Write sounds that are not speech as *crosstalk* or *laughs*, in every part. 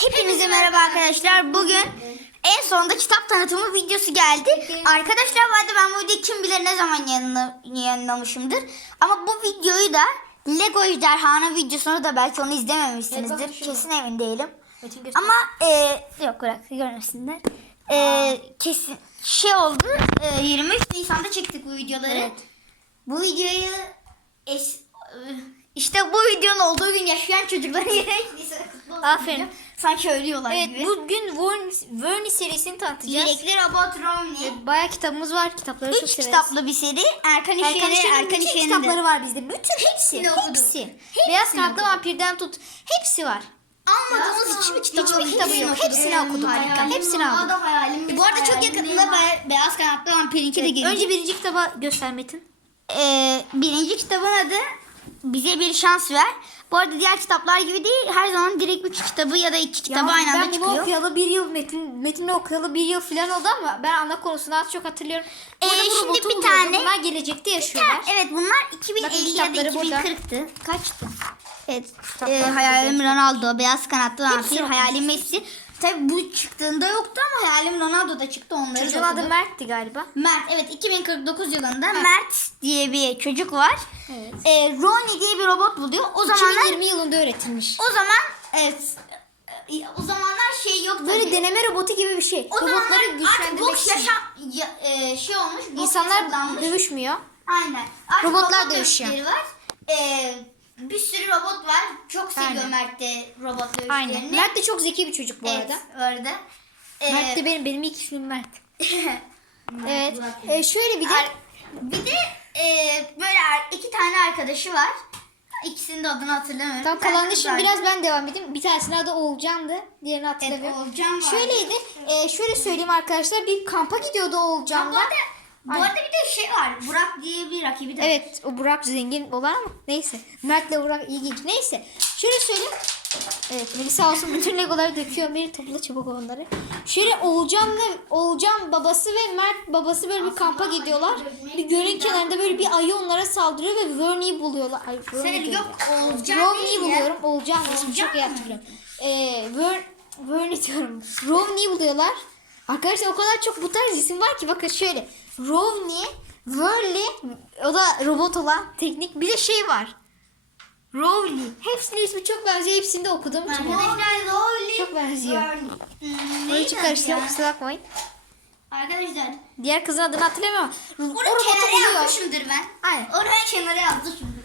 Hepinize merhaba arkadaşlar. Bugün en sonunda kitap tanıtımı videosu geldi. Arkadaşlar arada ben bu videoyu kim bilir ne zaman yayınla- yayınlamışımdır. Ama bu videoyu da Lego Ejderhanı videosunu da belki onu izlememişsinizdir. Kesin emin değilim. Ama e, yok bırak görmesinler. E, kesin şey oldu. E, 23 Nisan'da çektik bu videoları. Evet. Bu videoyu es, işte bu videonun olduğu gün yaşayan çocukların *laughs* yere Aferin. Sanki ölüyorlar Evet gibi. bugün Vern, Vernie serisini tanıtacağız. Yürekli Robot Romney. Bayağı kitabımız var. Kitapları çok Üç severiz. kitaplı bir seri. Erkan Erkan İşer'in İşer'in Erkan bütün kitapları var bizde. Bütün hepsi. Hepsi. Beyaz okudum. Vampirden tut. Hepsi var. Almadığımız hiçbir kitabı, Hiçbir kitabı yok. Hepsini okudum. Hepsini aldım. E, bu arada çok yakında Be- Beyaz Kanatlı Vampir'inki de gelecek. Önce birinci kitaba göster Metin. Ee, birinci kitabın adı Bize Bir Şans Ver. Bu arada diğer kitaplar gibi değil. Her zaman direkt üç kitabı ya da iki kitabı aynı anda ben bunu çıkıyor. okuyalı bir yıl Metin Metin'le okuyalı bir yıl falan oldu ama ben ana konusunu az çok hatırlıyorum. Ee, şimdi bir tane- Bunlar gelecekte yaşıyorlar. Evet bunlar 2050 ya da kitapları burada. 2040'tı. Kaçtı? Evet. Burada. hayalim Ronaldo, Beyaz Kanatlı Vampir, Hayalim Messi. Tabi bu çıktığında yoktu ama Hayalim Ronaldo da çıktı onları Çocuğun adı okudum. Mert'ti galiba. Mert evet 2049 yılında Mert diye bir çocuk var. Evet. Ee, Ronnie diye bir robot buluyor. O zamanlar 2020 yılında öğretilmiş. o zaman evet o zamanlar şey yok Böyle tabii. deneme robotu gibi bir şey. o Robotları güçlendirmek boks için. yaşam ya- e, şey olmuş. İnsanlar dövüşmüyor. Aynen. Artık Robotlar robot dövüşüyor. var. Ee, bir sürü robot var. Çok seviyor Aynen. Mert de robot dövüşlerini. Aynen. Mert de çok zeki bir çocuk bu evet, arada. bu arada. Ee, Mert de benim benim ilk ismim Mert. *laughs* Evet. Ee, şöyle bir de Ar- bir de e, böyle ar- iki tane arkadaşı var. İkisinin de adını hatırlamıyorum. tam kız şimdi biraz ben devam edeyim. Bir tanesinin adı Oğulcan'dı. Diğerini hatırlamıyorum. Oğulcan var. Şöyleydi. e, şöyle söyleyeyim arkadaşlar. Bir kampa gidiyordu Oğulcan'la. arada, bu Aynen. arada bir de şey var. Burak diye bir rakibi de var. Evet o Burak zengin olan ama neyse. Mert'le Burak ilginç. Neyse. Şöyle söyleyeyim. Evet Melisa olsun bütün legoları döküyor. Beni topla çabuk onları. Şöyle Oğulcan'la Oğulcan babası ve Mert babası böyle bir kampa gidiyorlar. Bir gölün kenarında böyle bir ayı onlara saldırıyor ve Vernie'yi buluyorlar. Ay, Vernie Sen diyorum. yok Oğulcan Romney'i değil ya. buluyorum. Oğulcan ismi Oğulcan çok iyi mı? hatırlıyorum. Ee, Ver, Vernie diyorum. Romney'i buluyorlar. Arkadaşlar o kadar çok bu tarz isim var ki bakın şöyle. Romney, Verley, o da robot olan teknik. Bir de şey var. Rowley. Hepsinin ismi çok benziyor. Hepsini de okudum. Arkadaşlar Lowly. çok benziyor. Hmm, Onun neydi için adı karıştırıyorum ya? kusura bakmayın. Arkadaşlar. Diğer kızın adını hatırlamıyorum ama o Bunu robotu kenara buluyor. yazmışımdır ben. Aynen. Oraya kenara yazmışımdır.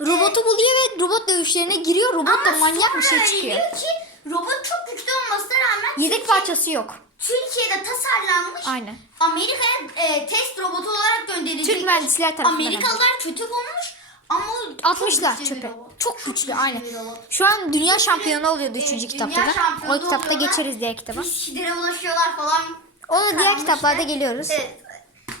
Robotu buluyor ve robot dövüşlerine giriyor. Robot da manyak bir şey çıkıyor. diyor ki robot çok güçlü olmasına rağmen Yedek parçası yok. Türkiye'de tasarlanmış. Aynen. Amerika'ya e, test robotu olarak gönderilecek. Türk mühendisler tarafından Amerikalılar kötü bulmuş ama o Atmışlar güçlü bir çöpe. robot. Çok güçlü aynen. bir robot. Şu an dünya şampiyonu oluyordu 3. Dünya kitapta da. şampiyonu O kitapta oluyorlar. geçeriz diğer kitaba. Kişilere ulaşıyorlar falan. Onu diğer Kalmışlar. kitaplarda geliyoruz. Evet.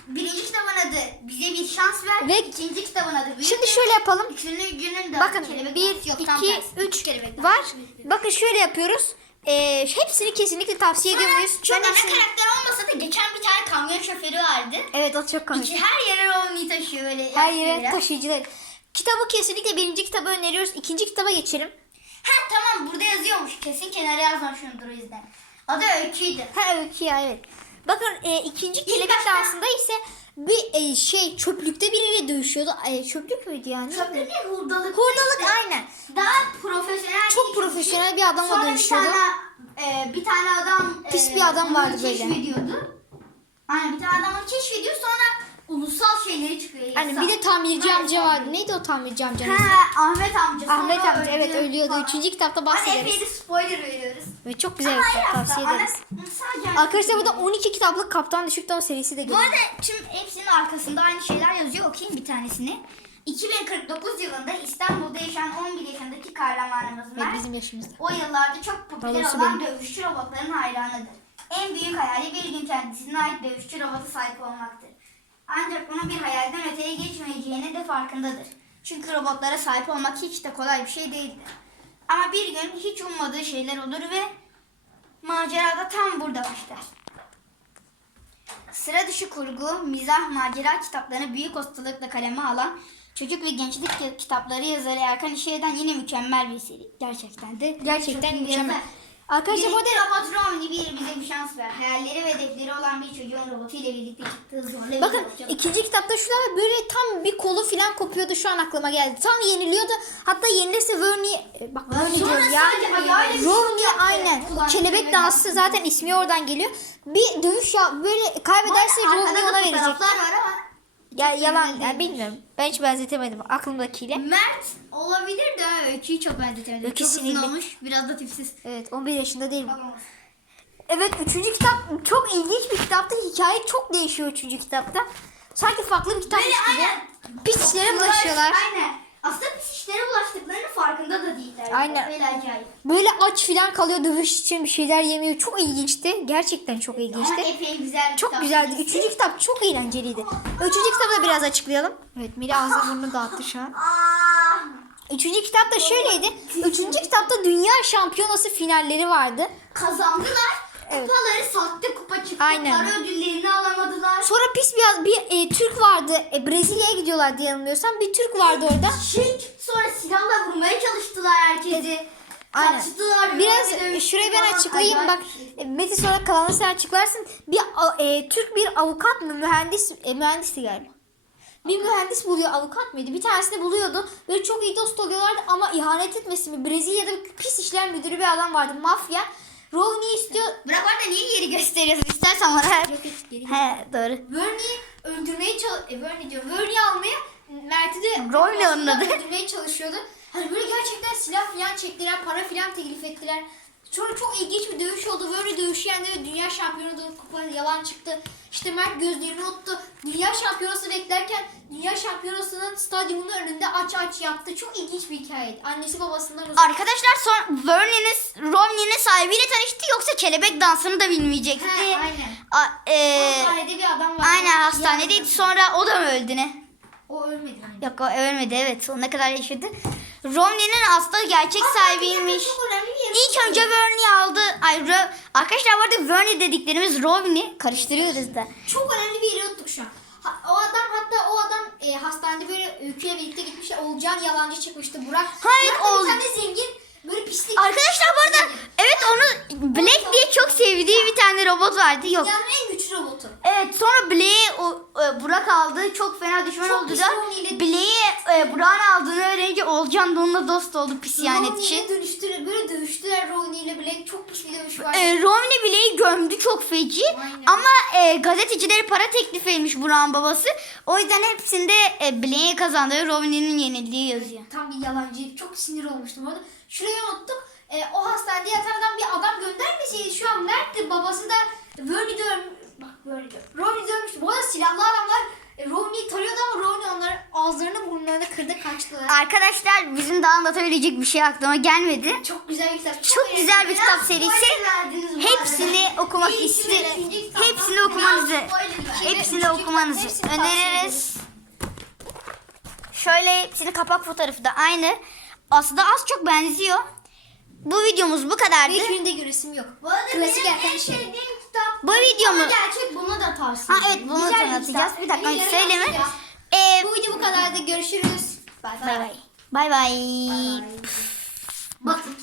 Birinci kitabın adı Bize Bir Şans Ver. Ve- ikinci kitabın adı Büyük Şimdi şöyle yapalım. Üçüncü günün de Bakın kelebek 1, dansı yok, tam 2, tersi. 3 kelebek dansı. var. Bakın şöyle yapıyoruz. Ee, hepsini kesinlikle tavsiye ediyor muyuz? Çok Ben ana hepsini... karakter olmasa da geçen bir tane kamyon şoförü vardı. Evet o çok komik. İki, her yere Romney'i taşıyor böyle. Her yere taşıyıcılar. Kitabı kesinlikle birinci kitabı öneriyoruz. İkinci kitaba geçelim. Ha tamam burada yazıyormuş. Kesin kenara yazmamışımdır o yüzden. Adı Öykü'ydü. Ha öykü ya evet. Bakın e, ikinci kelebek dansında ise bir e, şey çöplükte biriyle dövüşüyordu. E, çöplük müydü yani? Çok ne hurdalık. Hurdalık aynen. Daha profesyonel. Çok bir profesyonel bir adamla Sonra dövüşüyordu. Bir tane, e, bir tane adam. Pis e, bir adam vardı böyle. Keşfediyordu. Aynen bir tane adam onu keşfediyor sonra ulusal şeyleri çıkıyor. Yasal. bir de tamirci Aynen. amca vardı. Neydi o tamirci amcanın ismi? Ha, Ahmet amca. Ahmet sonra amca evet öldü ölüyordu. falan. Üçüncü kitapta Hadi bahsederiz. epey de spoiler veriyoruz. Ve çok güzel bir kitap tavsiye ederiz. Arkadaşlar burada 12 kitaplık Kaptan Düşükton serisi de Bu geliyor. arada tüm hepsinin arkasında aynı şeyler yazıyor. Okuyayım bir tanesini. 2049 yılında İstanbul'da yaşayan 11 yaşındaki kahramanımız Ve Mert, bizim yaşımızda. o yıllarda çok popüler Doğrusu olan dövüşçü robotların hayranıdır. En büyük hayali bir gün kendisine ait dövüşçü robota sahip olmaktır. Ancak bunun bir hayalden öteye geçmeyeceğine de farkındadır. Çünkü robotlara sahip olmak hiç de kolay bir şey değildir. Ama bir gün hiç ummadığı şeyler olur ve macerada tam burada başlar. Sıra dışı kurgu, mizah, macera kitaplarını büyük ustalıkla kaleme alan çocuk ve gençlik kitapları yazarı Erkan İşer'den yine mükemmel bir seri. Gerçekten de Gerçekten mükemmel. yazar. Arkadaşlar bu arada Birlikte robot Romney bir bize bir şans ver. Hayalleri ve hedefleri olan bir çocuğun robotuyla birlikte çıktığı zorlu bir Bakın yolculuk. ikinci kitapta şurada böyle tam bir kolu falan kopuyordu şu an aklıma geldi. Tam yeniliyordu. Hatta yenilirse Vernie e, bak Vernie diyorum ya. şey yaptı. aynen. Kulağını kelebek dansı zaten ismi oradan geliyor. Bir dövüş ya böyle kaybederse Romney ona verecek. var ama Ya yalan ya bilmiyorum. Ben hiç benzetemedim aklımdakiyle. Mert olabilir de Öykü'yü çok benzetemedim. Öykü çok sinirli. uzun olmuş, biraz da tipsiz. Evet 11 yaşında değil. Olamaz. Evet üçüncü kitap çok ilginç bir kitaptı. Hikaye çok değişiyor üçüncü kitapta. Sanki farklı bir kitapmış gibi. aynen. Pis işlere bulaşıyorlar. Aynen. Aslında pis işlere bulaştıklarının farkında da değiller. Aynen. Böyle acayip. Böyle aç filan kalıyor dövüş için bir şeyler yemiyor. Çok ilginçti. Gerçekten çok Ama ilginçti. epey güzel bir Çok kitap. güzeldi. Üçüncü kitap çok eğlenceliydi. Üçüncü kitabı da biraz açıklayalım. Evet Miri ağzına burnunu dağıttı şu an. Aa, Üçüncü kitap da şöyleydi. Üçüncü kitapta dünya şampiyonası finalleri vardı. kazandılar. Evet. Kupaları sattı. Kupa çıktı. Aynen. Para ödüllerini alamadılar. Sonra pis bir, bir e, Türk vardı. E, Brezilya'ya gidiyorlar diye yanılmıyorsam. Bir Türk vardı orada. Şey sonra silahla vurmaya çalıştılar herkesi. Aynen. Kaçtılar. Biraz böyle e, şurayı ben açıklayayım bak. E, Metin sonra kalanı sen açıklarsın. Bir e, Türk bir avukat mı mühendis e, mühendisti galiba. Bir mühendis buluyor avukat mıydı? Bir tanesini buluyordu. Böyle çok iyi dost oluyorlardı ama ihanet etmesin mi? Brezilya'da bir pis işler müdürü bir adam vardı. Mafya. Romney istiyor. Bırak orada niye yeri gösteriyorsun? İstersen bana. He doğru. Vernie'yi öldürmeye çalış... E, Vernie diyor. Vernie'yi almaya Mert'i de Romney onun adı. öldürmeye çalışıyordu. Hani böyle gerçekten silah falan çektiler, para falan teklif ettiler. Sonra çok ilginç bir dövüş oldu. Böyle dövüşü yendi ve dünya şampiyonu da kupa yalan çıktı. İşte Mert gözlerini unuttu. Dünya şampiyonası beklerken dünya şampiyonasının stadyumunun önünde aç aç yaptı. Çok ilginç bir hikayeydi. Annesi babasından uzak. Arkadaşlar sonra Vernon'in Romney'nin sahibiyle tanıştı yoksa kelebek dansını da bilmeyecekti. He, aynen. A- e, Hastanede bir adam var. aynen hastanedeydi. Sonra o da mı öldü ne? O ölmedi. Yok o ölmedi evet. Sonuna kadar yaşadı. Romney'nin aslında gerçek sahibiymiş. Bir yere İlk önce Verney aldı. Ay, Ro- arkadaşlar bu arada Verney dediklerimiz Romney. Karıştırıyoruz da. Çok önemli bir yere unuttuk şu an. Ha- o adam hatta o adam e, hastanede böyle öyküyle birlikte gitmiş. Olcan yalancı çıkmıştı Burak. Hayır, Burak da Ol- bir tane zengin böyle pislik. Arkadaşlar bu arada evet onu Black diye çok sevdiği bir tane robot vardı. Yok. Dünyanın en güçlü robotu. Evet sonra o e, Burak aldı. Çok fena düşman Çok oldu da. Romney'le- Blake'i e, Burak'ın aldığını öğrenince Olcan da onunla dost oldu pis ihanet Romney'le için. dönüştüler. Böyle dövüştüler Romney ile Black. Çok pis bir dövüş var. E, Romney Blake'i gömdü çok feci. Aynen. Ama e, gazetecilere para teklif etmiş Burak'ın babası. O yüzden hepsinde e, Blake'e kazandığı Romney'nin yenildiği yazıyor. Tam bir yalancı. Çok sinir olmuştum orada. Şurayı unuttuk. E, o hastanede yatan adam bir adam göndermeseydi şu an Mert'ti. Babası da dön... Bak Vernie dön. Dönmüştü. Bu arada silahlı adamlar e, Romney'i tarıyordu ama Romney onların ağızlarını burnlarını kırdı kaçtılar. Arkadaşlar bizim daha anlatabilecek bir şey aklıma gelmedi. Çok güzel bir kitap. Çok eğlenceli. güzel bir kitap serisi. Hepsini okumak kitaptan hepsini okumanızı-. Hepsini okumanızı öneririz. Şöyle hepsinin kapak fotoğrafı da aynı. Aslında az çok benziyor. Bu videomuz bu kadardı. Hiçbirinde göresim yok. Klasik erken şey. Bu videomu... gerçek bunu da tavsiye Ha evet bunu Güzel tanıtacağız. kitap. Bir dakika Bilgileri söyleme. anlatacağız. Ee, Bu video bu kadardı. Görüşürüz. Bay bay bay. bay. Bay bay. Bakın